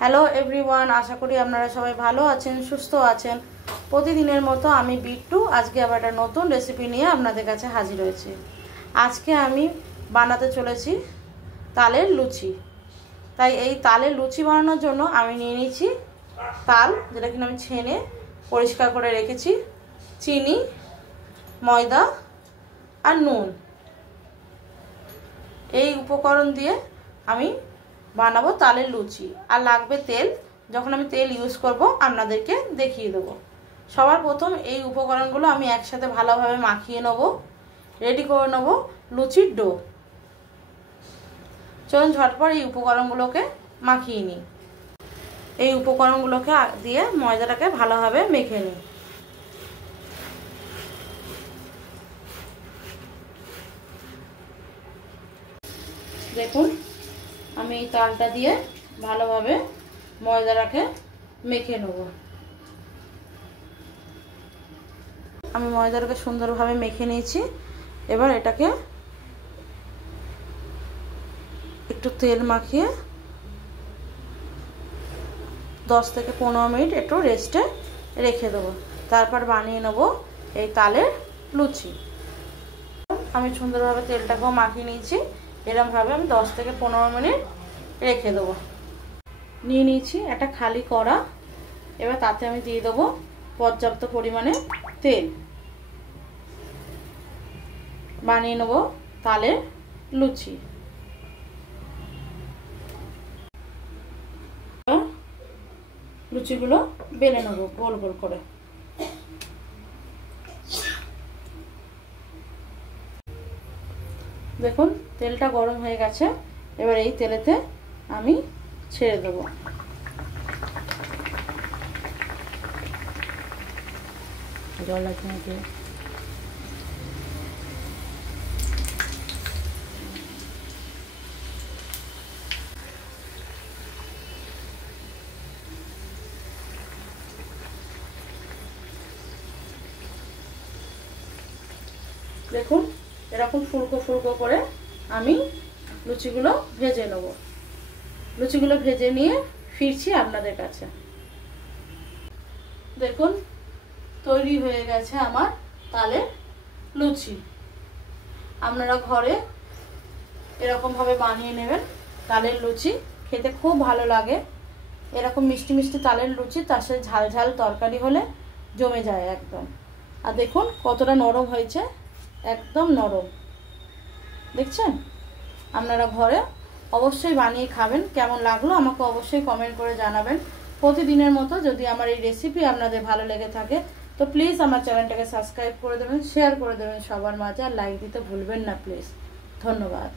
Hello everyone, আশা করি আপনারা সবাই ভালো আছেন, সুস্থ আছেন। প্রতিদিনের মতো আমি বিট্টু আজকে আবার একটা নতুন রেসিপি নিয়ে আপনাদের কাছে হাজির হয়েছি। আজকে আমি বানাতে চলেছি তালের লুচি। তাই এই তালের লুচি বানানোর জন্য আমি নিয়ে নিয়েছি তাল, যেটা কিনা আমি ছেনে পরিষ্কার করে রেখেছি, চিনি, ময়দা আর নুন। এই উপকরণ দিয়ে আমি বানাবো তালের লুচি। আর লাগবে তেল। যখন আমি তেল ইউজ করব আপনাদেরকে দেখিয়ে দেবো। সবার প্রথম এই উপকরণগুলো আমি একসাথে ভালোভাবে মাখিয়ে নেব, রেডি করে নেব লুচির ডো। চলুন ঝটপট এই উপকরণগুলোকে মাখিয়ে নিই। এই উপকরণগুলোকে দিয়ে ময়দাটাকে ভালোভাবে মেখে নিই। দেখুন, আমি এই তালটা দিয়ে ভালোভাবে ময়দাটাকে মেখে নেব। আমি ময়দাটাকে সুন্দরভাবে মেখে নিয়েছি। এবার এটাকে একটু তেল মাখিয়ে 10 থেকে 15 মিনিট একটু রেস্টে রেখে দেবো। তারপর বানিয়ে নেব এই তালের লুচি। আমি সুন্দরভাবে তেলটাকেও মাখিয়ে নিয়েছি। এরকমভাবে আমি 10 থেকে 15 মিনিট রেখে দেবো। নিয়ে নিয়েছি একটা খালি কড়া। এবার তাতে আমি দিয়ে দেবো পর্যাপ্ত পরিমাণে তেল। বানিয়ে নেব তালের লুচি। লুচিগুলো বেলে নেব গোল গোল করে। দেখুন, তেলটা গরম হয়ে গেছে। এবার এই তেলেতে আমি ছেড়ে দেবো। জল আছে নাকি? দেখুন, এরকম ফুলকো ফুলকো করে আমি লুচিগুলো ভেজে নেব। লুচিগুলো ভেজে নিয়ে ফিরছি আপনাদের কাছে। দেখুন, তৈরি হয়ে গেছে আমার তালের লুচি। আপনারা ঘরে এরকমভাবে বানিয়ে নেবেন। তালের লুচি খেতে খুব ভালো লাগে। এরকম মিষ্টি মিষ্টি তালের লুচি, তার সাথে ঝাল ঝাল তরকারি হলে জমে যায় একদম। আর দেখুন কতটা নরম হয়েছে, একদম নরম। দেখছেন? আপনারা ঘরে অবশ্যই বানিয়ে খাবেন। কেমন লাগলো আমাকে অবশ্যই কমেন্ট করে জানাবেন। প্রতিদিনের মতো যদি আমার এই রেসিপি আপনাদের ভালো লেগে থাকে তো প্লিজ আমার চ্যানেলটাকে সাবস্ক্রাইব করে দেবেন, শেয়ার করে দেবেন সবার মাঝে, আর লাইক দিতে ভুলবেন না প্লিজ। ধন্যবাদ।